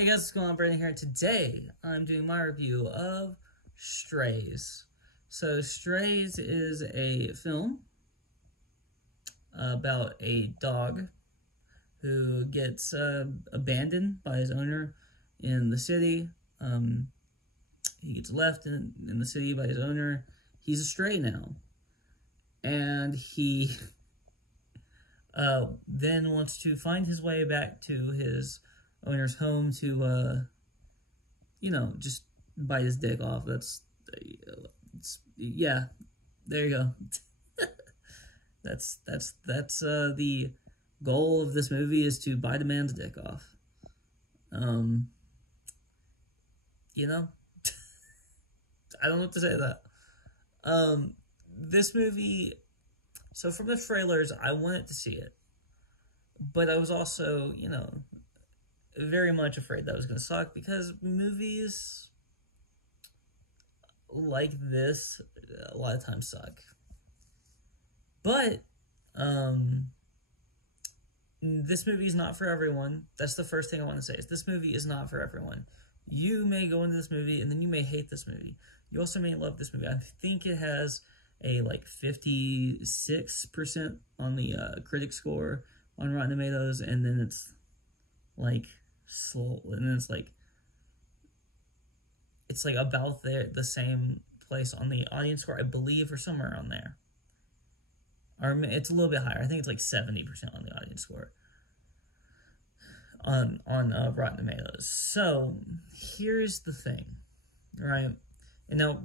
Hey guys, what's going on? Brandon here. Today, I'm doing my review of Strays. So, Strays is a film about a dog who gets abandoned by his owner in the city. He gets left in the city by his owner. He's a stray now. And he then wants to find his way back to his owner's home to, just bite his dick off. Yeah, there you go. That's the goal of this movie, is to bite a man's dick off. I don't know what to say to that. This movie, so from the trailers, I wanted to see it, but I was also, very much afraid that was going to suck, because movies like this a lot of times suck. But this movie is not for everyone. That's the first thing I want to say, is this movie is not for everyone. You may go into this movie and then you may hate this movie. You also may love this movie. I think it has a 56% on the critic score on Rotten Tomatoes, and then it's it's about the same place on the audience score, I believe, or somewhere around there. Or it's a little bit higher. I think it's 70% on the audience score on Rotten Tomatoes. So here's the thing, right? And now,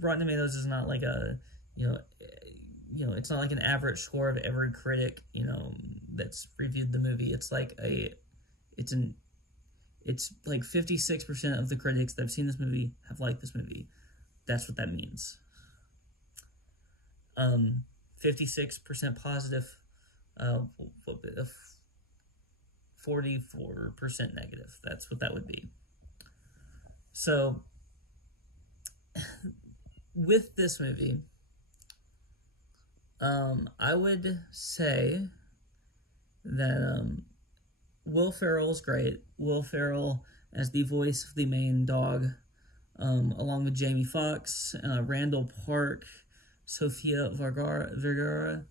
Rotten Tomatoes is not like a, it's not like an average score of every critic, that's reviewed the movie. It's like it's like 56% of the critics that have seen this movie have liked this movie. That's what that means. 56% positive, 44% negative. That's what that would be. So, with this movie, I would say that Will Ferrell's great. Will Ferrell as the voice of the main dog, along with Jamie Foxx, Randall Park, Sofia Vergara.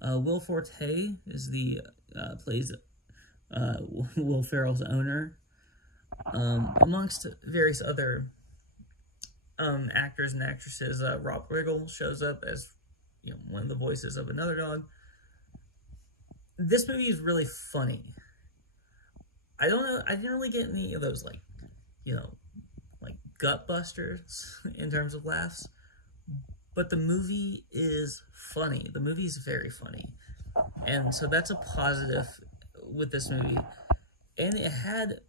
Will Forte is plays Will Ferrell's owner, amongst various other actors and actresses. Rob Riggle shows up as one of the voices of another dog. This movie is really funny. I don't know, I didn't really get any of those gut busters in terms of laughs, but the movie is funny. The movie is very funny, and so that's a positive with this movie. And it had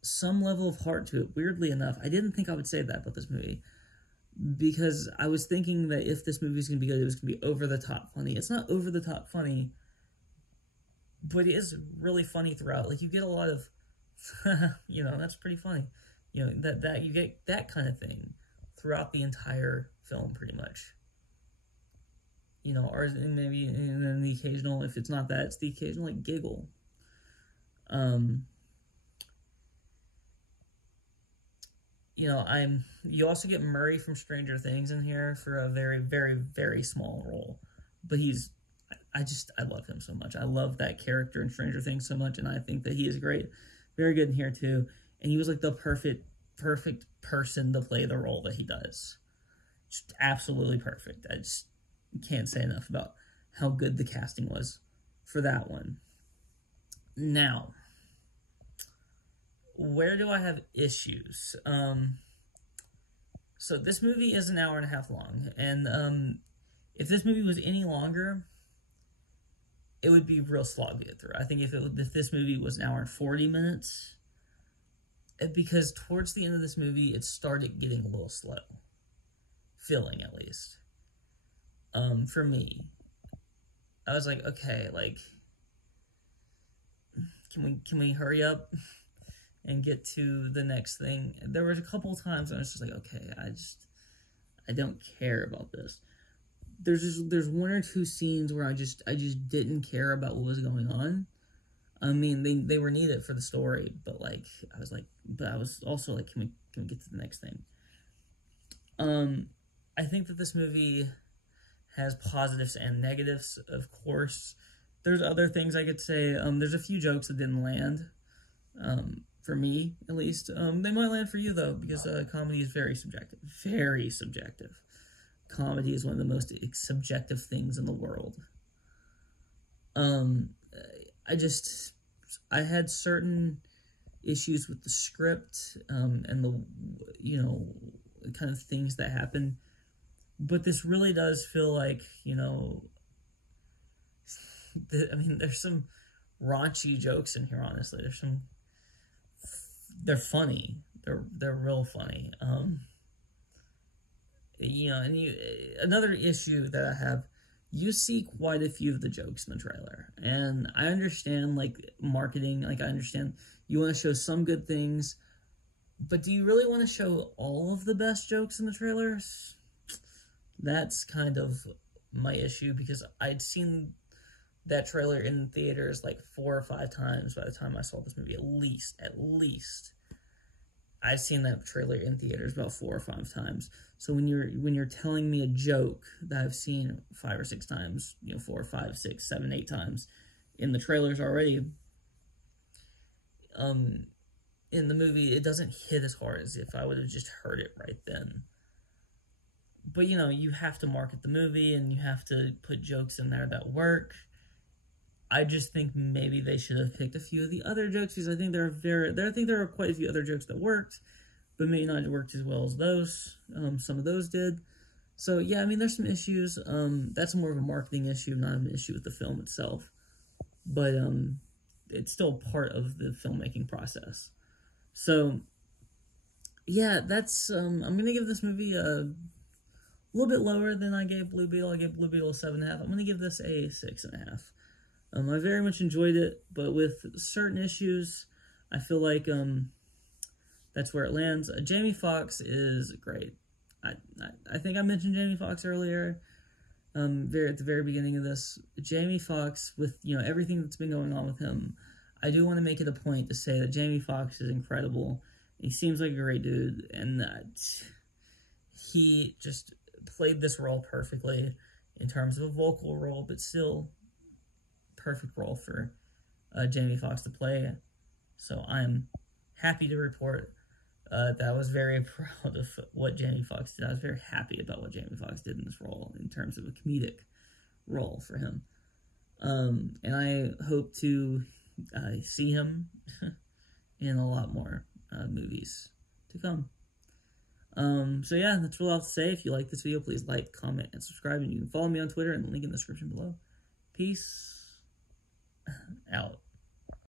some level of heart to it, weirdly enough. I didn't think I would say that about this movie, because I was thinking that if this movie was going to be good, it was going to be over-the-top funny. It's not over-the-top funny, but it is really funny throughout. You get a lot of, that's pretty funny. That you get that kind of thing throughout the entire film, pretty much. Or maybe, and then the occasional, if it's not that, it's the occasional, giggle. You also get Murray from Stranger Things in here for a very, very, very small role. But I love him so much. I love that character in Stranger Things so much, and I think that he is great. Very good in here, too. And he was, the perfect person to play the role that he does. Just absolutely perfect. I just can't say enough about how good the casting was for that one. Now, where do I have issues? So this movie is an hour and a half long, and if this movie was any longer, it would be real slog to get through. I think if this movie was an hour and 40 minutes, because towards the end of this movie, it started getting a little slow. Feeling, at least. For me. I was like, okay, can we hurry up and get to the next thing? There was a couple of times I was just like, okay, I don't care about this. There's one or two scenes where I just didn't care about what was going on. I mean, they were needed for the story, but like I was also like, can we get to the next thing? I think that this movie has positives and negatives, of course. There's other things I could say. There's a few jokes that didn't land, for me, at least. They might land for you, though, because comedy is very subjective. Very subjective. Comedy is one of the most subjective things in the world. I had certain issues with the script, and the, kind of things that happen. But this really does feel like, there's some raunchy jokes in here, honestly. They're funny. They're real funny. Another issue that I have, you see quite a few of the jokes in the trailer. And I understand, like, marketing. Like, I understand you want to show some good things. But do you really want to show all of the best jokes in the trailers? That's kind of my issue, because I'd seen that trailer in theaters like 4 or 5 times by the time I saw this movie. At least. I've seen that trailer in theaters about 4 or 5 times. So when you're telling me a joke that I've seen 5 or 6 times, 4, 5, 6, 7, 8 times in the trailers already, in the movie, it doesn't hit as hard as if I would have just heard it right then. But, you have to market the movie, and you have to put jokes in there that work. I just think maybe they should have picked a few of the other jokes, because I think there are quite a few other jokes that worked, but maybe not worked as well as those. Some of those did. So, yeah, there's some issues. That's more of a marketing issue, not an issue with the film itself. But it's still part of the filmmaking process. So, yeah, that's, I'm going to give this movie a little bit lower than I gave Blue Beetle. I gave Blue Beetle a 7.5. I'm going to give this a 6.5. I very much enjoyed it, but with certain issues, I feel like that's where it lands. Jamie Foxx is great. I think I mentioned Jamie Foxx earlier, at the very beginning of this. Jamie Foxx, with everything that's been going on with him, I do want to make it a point to say that Jamie Foxx is incredible. He seems like a great dude, and he just played this role perfectly in terms of a vocal role, but still perfect role for Jamie Foxx to play. So I'm happy to report that I was very proud of what Jamie Foxx did. I was very happy about what Jamie Foxx did in this role in terms of a comedic role for him. And I hope to see him in a lot more movies to come. So yeah, that's all I have to say. If you like this video, please like, comment, and subscribe. And you can follow me on Twitter and the link in the description below. Peace out.